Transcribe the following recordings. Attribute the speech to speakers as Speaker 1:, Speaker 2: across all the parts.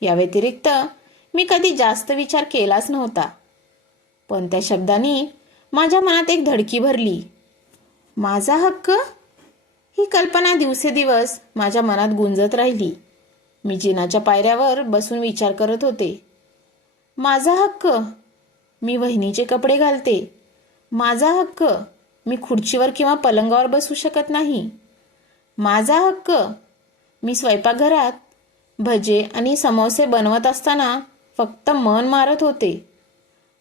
Speaker 1: या व्यतिरिक्त मी कधी जास्त विचार केलाच नव्हता. पण त्या शब्दांनी माझ्या मनात एक धडकी भरली. माझा हक्क? ही कल्पना दिवसेदिवस माझ्या मनात गुंजत राहिली. मी जिनाच्या पायऱ्यावर बसून विचार करत होते. माझा हक्क? मी वहिनीचे कपडे घालते. माझा हक्क? मी खुर्चीवर किंवा पलंगावर बसू शकत नाही. माझा हक्क? मी स्वयंपाकघरात भजे आणि समोसे बनवत असताना फक्त मन मारत होते.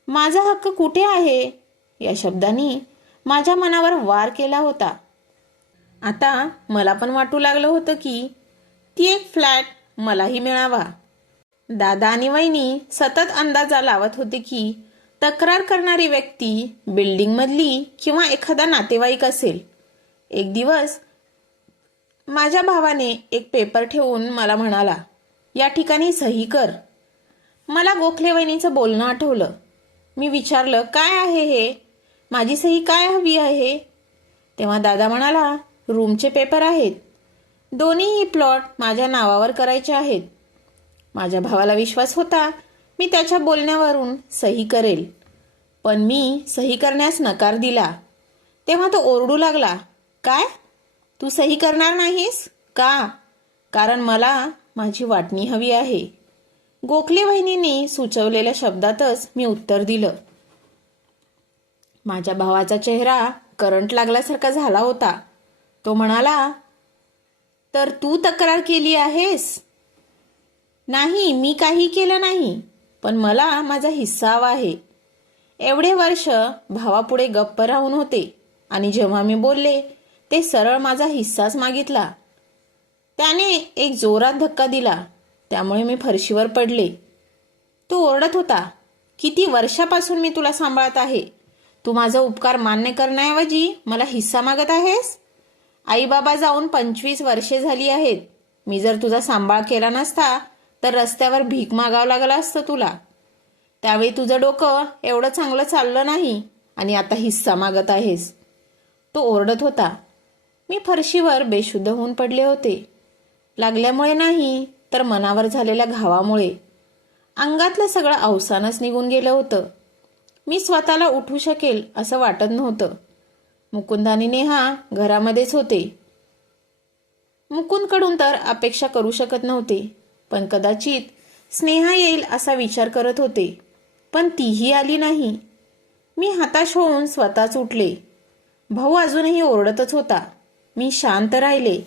Speaker 1: माझा हक्क कुठे आहे? या शब्दांनी माझ्या मनावर वार केला होता. आता मला पण वाटू लागलं होतं की ती एक फ्लॅट मलाही मिळावा. दादा आणि वहिनी सतत अंदाजा लावत होते की तक्रार करणारी व्यक्ती बिल्डिंगमधली किंवा एखादा नातेवाईक असेल. एक दिवस माझ्या भावाने एक पेपर ठेवून मला म्हणाला या ठिकाणी सही कर. मला गोखले वहिनीचं बोलणं आठवलं. मी विचारलं काय आहे हे? माझी सही काय हवी आहे? तेव्हा दादा म्हणाला रूमचे पेपर आहेत. दोन्हीही प्लॉट माझ्या नावावर करायचे आहेत. माझ्या भावाला विश्वास होता मी त्याच्या बोलण्यावरून सही करेल. पण मी सही करण्यास नकार दिला. तेव्हा तो ओरडू लागला काय? तू सही करणार नाहीस? का? कारण मला माझी वाटणी हवी आहे. गोखले वहिनीने सुचवलेल्या शब्दातच मी उत्तर दिलं. माझ्या भावाचा चेहरा करंट लागल्यासारखा झाला होता. तो म्हणाला तर तू तक्रार केली आहेस? नाही मी काही केलं नाही पण मला माझा हिस्सा हवा आहे. एवढे वर्ष भावापुढे गप्प राहून होते आणि जेव्हा मी बोलले ते सरळ माझा हिस्साच मागितला. त्याने एक जोरात धक्का दिला. त्यामुळे मी फरशीवर पडले. तो ओरडत होता किती वर्षापासून मी तुला सांभाळत आहे? तू माझा उपकार मान्य करण्याऐवजी मला हिस्सा मागत आहेस? आई बाबा जाऊन पंचवीस वर्षे झाली आहेत. मी जर तुझा सांभाळ केला नसता तर रस्त्यावर भीक मागावं लागलं असतं तुला. त्यावेळी तुझं डोकं एवढं चांगलं चाललं नाही आणि आता हिस्सा मागत आहेस. तो ओरडत होता. मी फरशीवर बेशुद्ध होऊन पडले होते. लागल्यामुळे नाही तर मनावर झालेल्या घावामुळे. अंगातलं सगळं अवसानच निघून गेलं होतं. मी स्वतःला उठू शकेल असं वाटत नव्हतं. मुकुंद आणि नेहा घरामध्येच होते. मुकुंदकडून तर अपेक्षा करू शकत नव्हते पण कदाचित स्नेहा येईल असा विचार करत होते. पण तीही आली नाही. मी हताश होऊन स्वतःच उठले. भाऊ अजूनही ओरडतच होता. मी शांत राहिले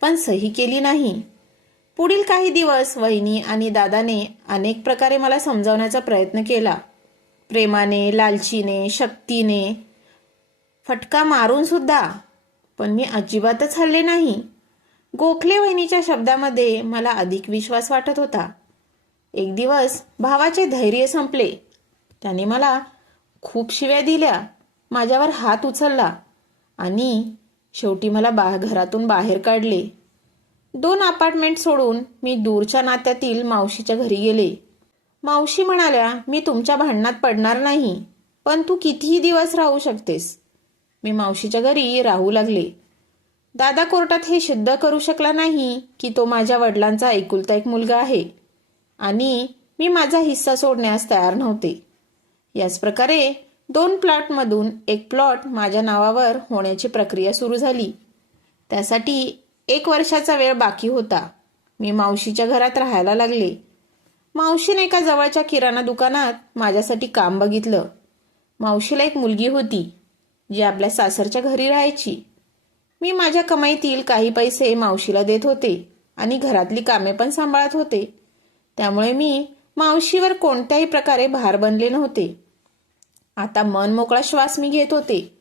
Speaker 1: पण सही केली नाही. पुढील काही दिवस वहिनी आणि दादाने अनेक प्रकारे मला समजावण्याचा प्रयत्न केला. प्रेमाने लालचीने शक्तीने फटका मारून सुद्धा पण मी अजिबातच हल्ले नाही. गोखले वहिनीच्या शब्दामध्ये मला अधिक विश्वास वाटत होता. एक दिवस भावाचे धैर्य संपले. त्याने मला खूप शिव्या दिल्या. माझ्यावर हात उचलला आणि शेवटी मला बा घरातून बाहेर काढले. दोन अपार्टमेंट सोडून मी दूरच्या नात्यातील मावशीच्या घरी गेले. मावशी म्हणाल्या मी तुमच्या भांडणात पडणार नाही पण तू कितीही दिवस राहू शकतेस. मी मावशीच्या घरी राहू लागले. दादा कोर्टात हे सिद्ध करू शकला नाही की तो माझ्या वडिलांचा एकुलता एक मुलगा आहे आणि मी माझा हिस्सा सोडण्यास तयार नव्हते. याच प्रकारे दोन प्लॉटमधून एक प्लॉट माझ्या नावावर होण्याची प्रक्रिया सुरू झाली. त्यासाठी एक वर्षाचा वेळ बाकी होता. मी मावशीच्या घरात राहायला लागले. मावशीने एका जवळच्या किराणा दुकानात माझ्यासाठी काम बघितलं. मावशीला एक मुलगी होती जी आपल्या सासरच्या घरी राहायची. मी माझ्या कमाईतील काही पैसे मावशीला देत होते आणि घरातली कामे पण सांभाळत होते. त्यामुळे मी मावशीवर कोणत्याही प्रकारे भार बनले नव्हते. आता मन मोकळा श्वास मी घेत होते.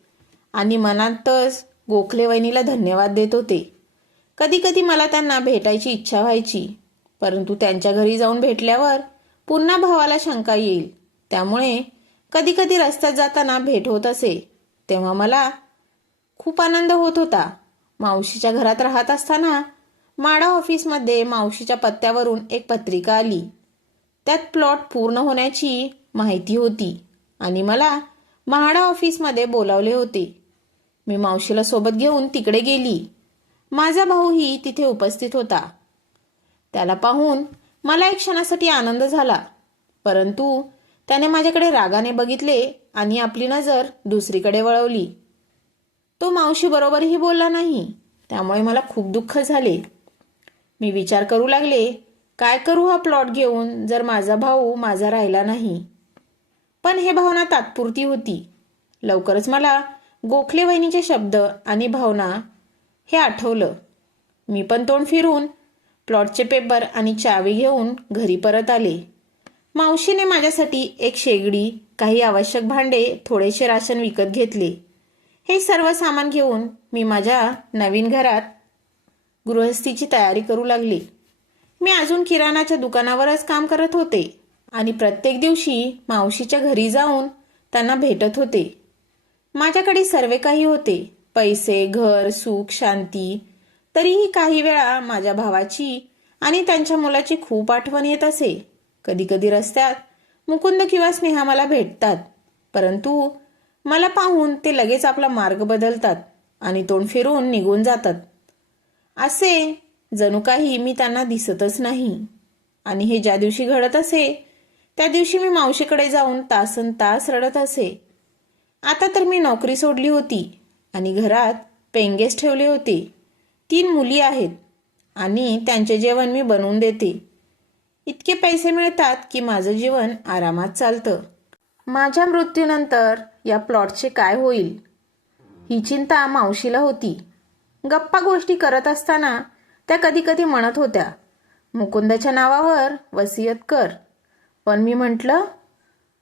Speaker 1: आणि मनातच गोखले वहिनीला धन्यवाद देत होते. कधी कधी मला त्यांना भेटायची इच्छा व्हायची परंतु त्यांच्या घरी जाऊन भेटल्यावर पुन्हा भावाला शंका येईल. त्यामुळे कधी कधी रस्त्यात जाताना भेट होत असे. तेव्हा मला खूप आनंद होत होता. मावशीच्या घरात राहत असताना माडा ऑफिसमध्ये मावशीच्या पत्त्यावरून एक पत्रिका आली. त्यात प्लॉट पूर्ण होण्याची माहिती होती. आणि मला म्हाडा ऑफिसमध्ये बोलावले होते. मी मावशीला सोबत घेऊन तिकडे गेली. माझा भाऊही तिथे उपस्थित होता. त्याला पाहून मला एक क्षणासाठी आनंद झाला परंतु त्याने माझ्याकडे रागाने बघितले आणि आपली नजर दुसरीकडे वळवली. तो मावशी बरोबरही बोलला नाही त्यामुळे मला खूप दुःख झाले. मी विचार करू लागले काय करू हा प्लॉट घेऊन जर माझा भाऊ माझा राहिला नाही? पण हे भावना तात्पुरती होती. लवकरच मला गोखले वहिनीचे शब्द आणि भावना हे आठवलं. मी पण तोंड फिरून प्लॉटचे पेपर आणि चावी घेऊन घरी परत आले. मावशीने माझ्यासाठी एक शेगडी काही आवश्यक भांडे थोडेसे राशन विकत घेतले. हे सर्व सामान घेऊन मी माझ्या नवीन घरात गृहस्थीची तयारी करू लागली. मी अजून किराणाच्या दुकानावरच काम करत होते. आणि प्रत्येक दिवशी मावशीच्या घरी जाऊन त्यांना भेटत होते. माझ्याकडे सर्व काही होते. पैसे घर सुख शांती. तरीही काही वेळा माझ्या भावाची आणि त्यांच्या मुलाची खूप आठवण येत असे. कधी कधी रस्त्यात मुकुंद किंवा स्नेहा मला भेटतात. परंतु मला पाहून ते लगेच आपला मार्ग बदलतात आणि तोंड फिरून निघून जातात. असे जणू काही मी त्यांना दिसतच नाही. आणि हे ज्या दिवशी घडत असे त्या दिवशी मी मावशीकडे जाऊन तासन तास रडत असे. आता तर मी नोकरी सोडली होती आणि घरात पेंगेस ठेवले होते. तीन मुली आहेत आणि त्यांचे जेवण मी बनवून देते. इतके पैसे मिळतात की माझं जीवन आरामात चालतं. माझ्या मृत्यूनंतर या प्लॉटचे काय होईल? ही चिंता मावशीला होती. गप्पा गोष्टी करत असताना त्या कधी कधी म्हणत होत्या मुकुंदाच्या नावावर वसियत कर. पण मी म्हटलं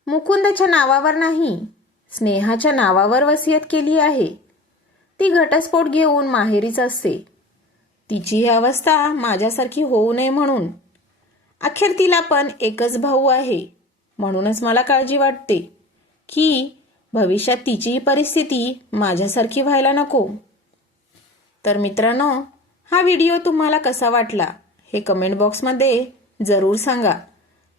Speaker 1: मुकुंदाच्या नावावर नाही स्नेहाच्या नावावर वसियत केली आहे. ती घटस्फोट घेऊन माहेरीच असते. तिची ही अवस्था माझ्यासारखी होऊ नये म्हणून. अखेर तिला पण एकच भाऊ आहे म्हणूनच मला काळजी वाटते की भविष्यात तिचीही परिस्थिती माझ्यासारखी व्हायला नको. तर मित्रांनो हा व्हिडिओ तुम्हाला कसा वाटला हे कमेंट बॉक्समध्ये जरूर सांगा.